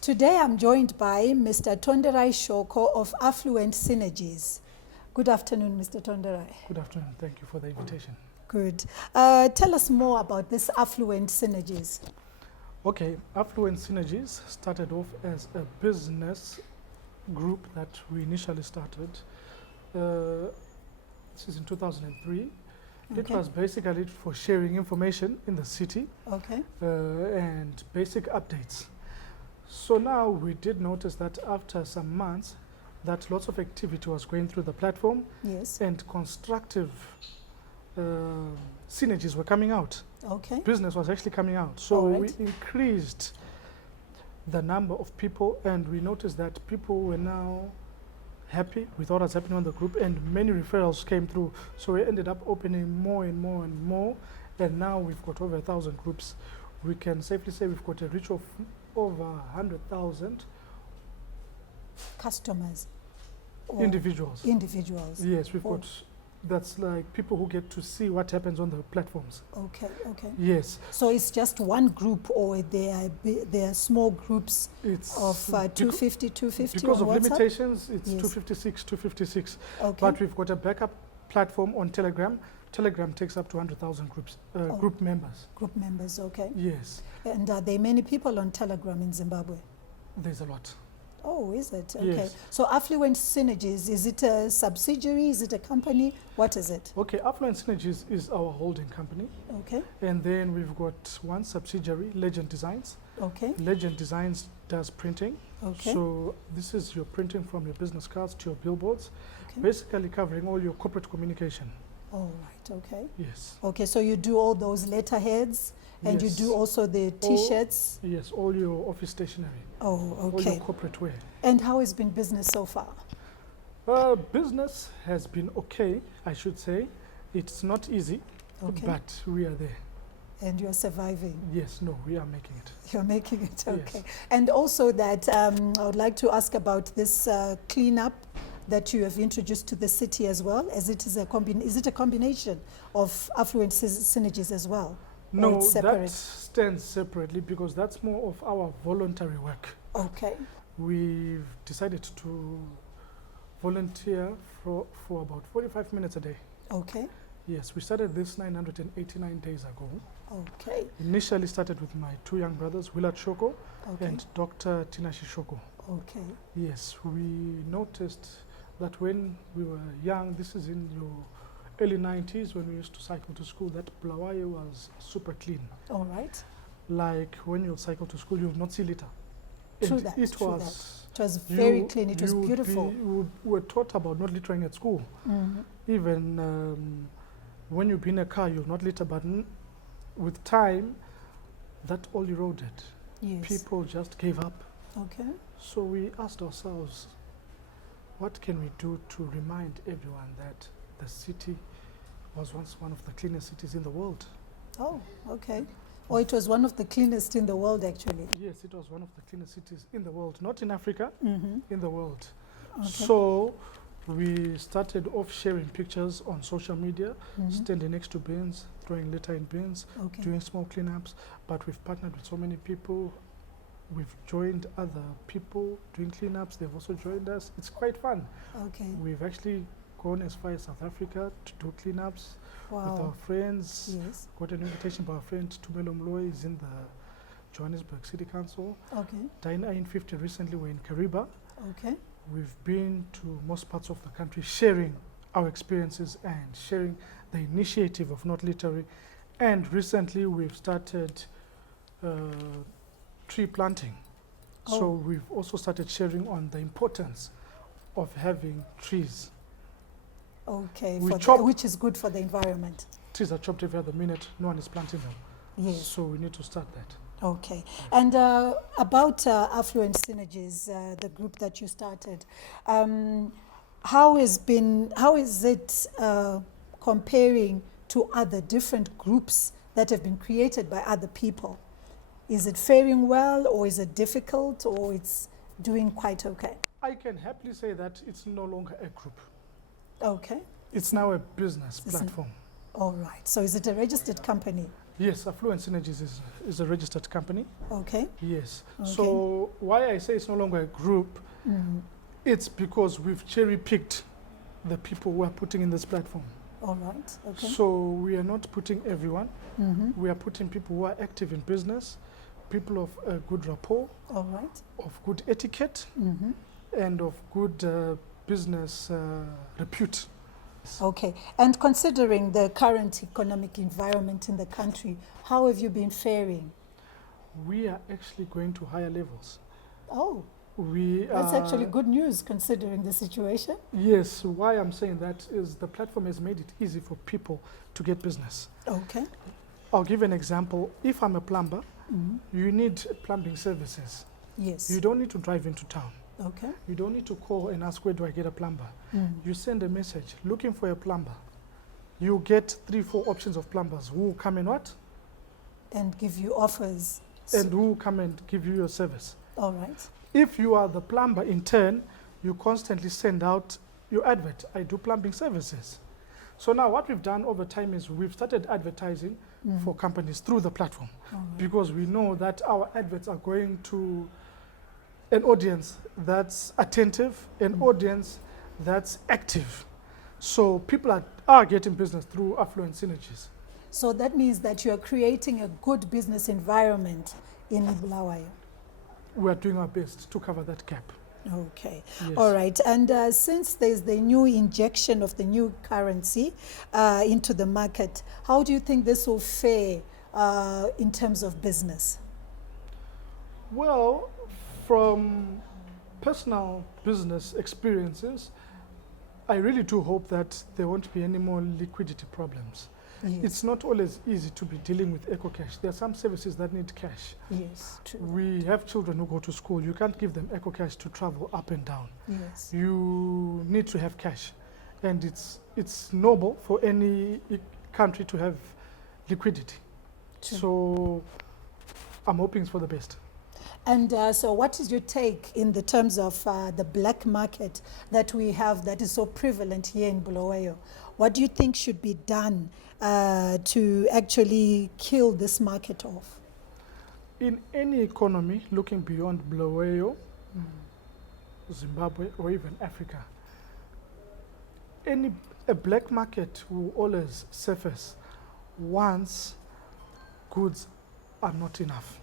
Today I'm joined by Mr. Tonderai Shoko of Affluent Synergies. Good afternoon, Mr. Tonderai. Good afternoon. Thank you for the invitation. Good. Tell us more about this Affluent Synergies. Okay, Affluent Synergies started off as a business group that we initially started. This is in 2003. It Okay. was basically for sharing information in the city Okay. and basic updates. So now we did notice that after some months that lots of activity was going through the platform Yes. and constructive synergies were coming out. Okay. Business was actually coming out. So All right. we increased the number of people, and we noticed that people were now happy with what was happening on the group, and many referrals came through. So we ended up opening more and more and more, and now we've got over 1,000 groups. We can safely say we've got a reach of over 100,000 Customers. Or individuals. Individuals. Yes, we've Oh. got, that's like people who get to see what happens on the platforms. Okay. Okay. Yes, So it's just one group, or there are small groups it's of beca- 250 because on of WhatsApp? limitations, it's Yes. 256. Okay. But we've got a backup platform on Telegram. Telegram takes up to 100,000 groups, Oh. group members. Group members. Okay. Yes, And are there many people on Telegram in Zimbabwe? there's a lot. Oh, is it? Okay. Yes. So Affluent Synergies, is it a subsidiary? Is it a company? What is it? Okay, Affluent Synergies is our holding company. Okay. And then we've got one subsidiary, Legend Designs. Okay. Legend Designs does printing. Okay. So this is your printing from your business cards to your billboards, Okay. basically covering all your corporate communication. All right. Okay. Yes. Okay. So you do all those letterheads, and Yes. you do also the T-shirts. Yes, all your office stationery, Oh, all okay. your corporate wear. And how has been business so far? Business has been okay, I should say. It's not easy, Okay. but we are there. And you're surviving. Yes, no, we are making it. You're making it. Okay. Yes. And also that I would like to ask about this cleanup that you have introduced to the city as well, as it is is it a combination of Affluent Synergies as well? Or No, it's that separate? stands separately because that's more of our voluntary work. Okay. We've decided to volunteer for about 45 minutes a day. Okay. Yes, we started this 989 days ago. Okay. Initially started with my two young brothers, Willard Shoko Okay. and Dr. Tonderai Shoko. Okay. Yes, we noticed that when we were young, this is in your early 90s when we used to cycle to school, that Bulawayo was super clean. All right. Like when you cycle to school, you will not see litter. True And that, it true was It was very you- clean. It was you would beautiful. we were taught about not littering at school. Mhm. Even when you've been in a car, you'll not litter, but with time, that all eroded. Yes. People just gave up. Okay. So we asked ourselves, what can we do to remind everyone that the city was once one of the cleanest cities in the world? Oh, okay. Oh, it was one of the cleanest in the world, actually. Yes, it was one of the cleanest cities in the world, not in Africa, Mm-hmm. in the world. Okay. So we started off sharing pictures on social media, Mhm. standing next to bins, throwing litter in bins, Okay. doing small cleanups. But we've partnered with so many people. We've joined other people doing cleanups. They've also joined us. It's quite fun. Okay. We've actually gone as far as South Africa to do cleanups with our Wow. friends. Yes. Got an invitation by our friend Tumelo Mloy, is in the Johannesburg City Council. Okay. Dina in 50 recently were in Kariba. Okay. We've been to most parts of the country sharing our experiences and sharing the initiative of not littering. And recently we've started tree planting. So Oh. we've also started sharing on the importance of having trees. Okay. We for chop- which is good for the environment. Trees are chopped every other minute, no one is planting them. Yes. So we need to start that. Okay. And about Affluent Synergies, the group that you started, how is it comparing to other different groups that have been created by other people? Is it faring well, or is it difficult, or it's doing quite okay? I can happily say that it's no longer a group. Okay. It's now a business It's an- platform. All right. So is it a registered company? Yes, Affluent Synergies is a registered company. Okay. Yes. Okay. So why I say it's no longer a group, it's because we've cherry-picked the people who are putting in this platform. All right. Okay. So we are not putting everyone. Mm-hmm. We are putting people who are active in business, people of good rapport, All right. of good etiquette, Mm-hmm. and of good business repute. Okay. And considering the current economic environment in the country, how have you been faring? We are actually going to higher levels. Oh, We that's actually good news considering the situation. Yes, why I'm saying that is the platform has made it easy for people to get business. Okay. I'll give an example. If I'm a plumber, Mm-hmm. you need plumbing services. Yes. You don't need to drive into town. Okay. You don't need to call and ask, where do I get a plumber? You send a message looking for a plumber. You get 3-4 options of plumbers who will come and what? And give you offers. And who will come and give you your service. All right. If you are the plumber in turn, you constantly send out your advert. I do plumbing services. So now what we've done over time is we've started advertising for companies through the platform, All right. because we know that our adverts are going to an audience that's attentive, an audience that's active. So people are getting business through Affluent Synergies. So that means that you are creating a good business environment in Bulawayo. We are doing our best to cover that gap. Okay. Yes. All right. And since there's the new injection of the new currency into the market, how do you think this will fare in terms of business? Well, from personal business experiences, I really do hope that there won't be any more liquidity problems. Yes. It's not always easy to be dealing with EcoCash. There are some services that need cash. Yes, true. We have children who go to school. You can't give them EcoCash to travel up and down. Yes. You need to have cash. And it's noble for any country to have liquidity. True. So I'm hoping it's for the best. And so what is your take in the terms of the black market that we have that is so prevalent here in Bulawayo? What do you think should be done to actually kill this market off? In any economy looking beyond Bulawayo, Zimbabwe, or even Africa, a black market will always surface once goods are not enough.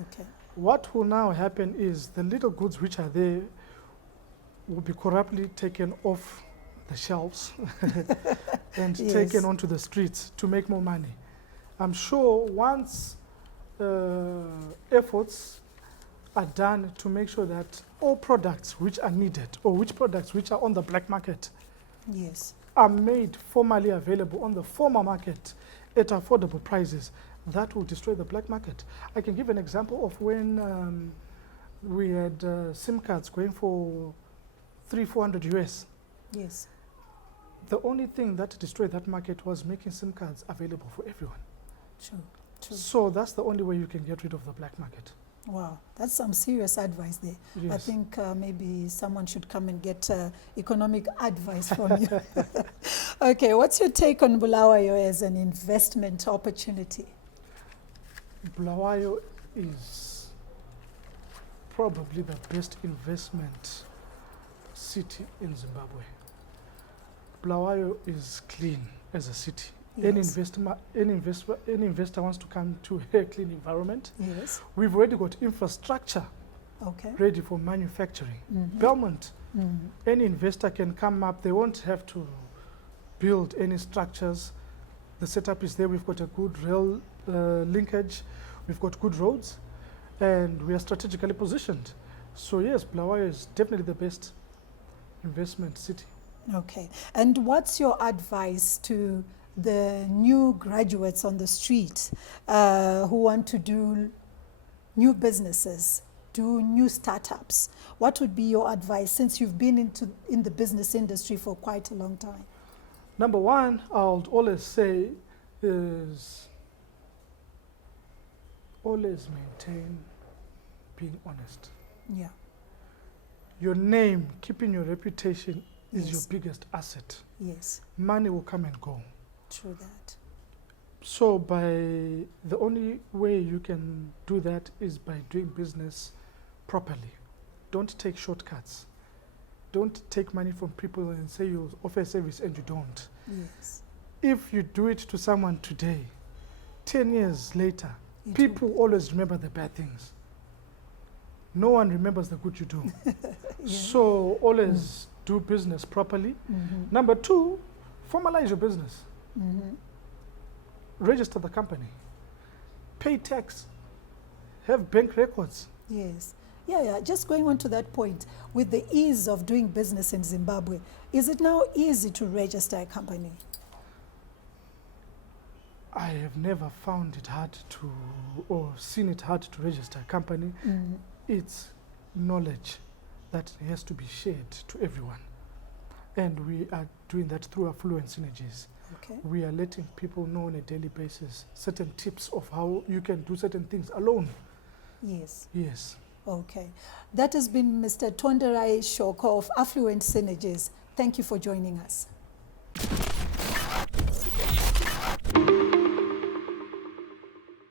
Okay. What will now happen is the little goods which are there will be corruptly taken off the shelves and Yes. taken onto the streets to make more money. I'm sure once efforts are done to make sure that all products which are needed or which products which are on the black market Yes. are made formally available on the formal market at affordable prices, that will destroy the black market. I can give an example of when we had SIM cards going for $300-400 US. Yes. The only thing that destroyed that market was making SIM cards available for everyone. True. True. So that's the only way you can get rid of the black market. Wow, that's some serious advice there. Yes. I think maybe someone should come and get economic advice from you. Okay, what's your take on Bulawayo as an investment opportunity? Bulawayo is probably the best investment city in Zimbabwe. Bulawayo is clean as a city. Yes. Any investor wants to come to a clean environment. Yes. We've already got infrastructure Okay. ready for manufacturing. Mhm. Belmont, Mhm. any investor can come up. They won't have to build any structures. The setup is there. We've got a good rail linkage. We've got good roads, and we are strategically positioned. So yes, Bulawayo is definitely the best investment city. Okay. And what's your advice to the new graduates on the street who want to do new businesses, do new startups? What would be your advice since you've been in the business industry for quite a long time? Number one, I'll always say is always maintain being honest. Yeah. Your name, keeping your reputation is Yes. your biggest asset. Yes. Money will come and go. True that. So the only way you can do that is by doing business properly. Don't take shortcuts. Don't take money from people and say you offer a service and you don't. Yes. If you do it to someone today, 10 years later, It people always remember the bad things. No one remembers the good you do. So always do business properly. Number 2, formalize your business. Register the company. Pay tax. Have bank records. Yes. Yeah. Just going on to that point, with the ease of doing business in Zimbabwe, is it now easy to register a company? I have never found it hard to, or seen it hard to register a company. It's knowledge that has to be shared to everyone. And we are doing that through Affluent Synergies. Okay. We are letting people know on a daily basis certain tips of how you can do certain things alone. Yes. Yes. Okay. That has been Mr. Tonderai Shoko of Affluent Synergies. Thank you for joining us.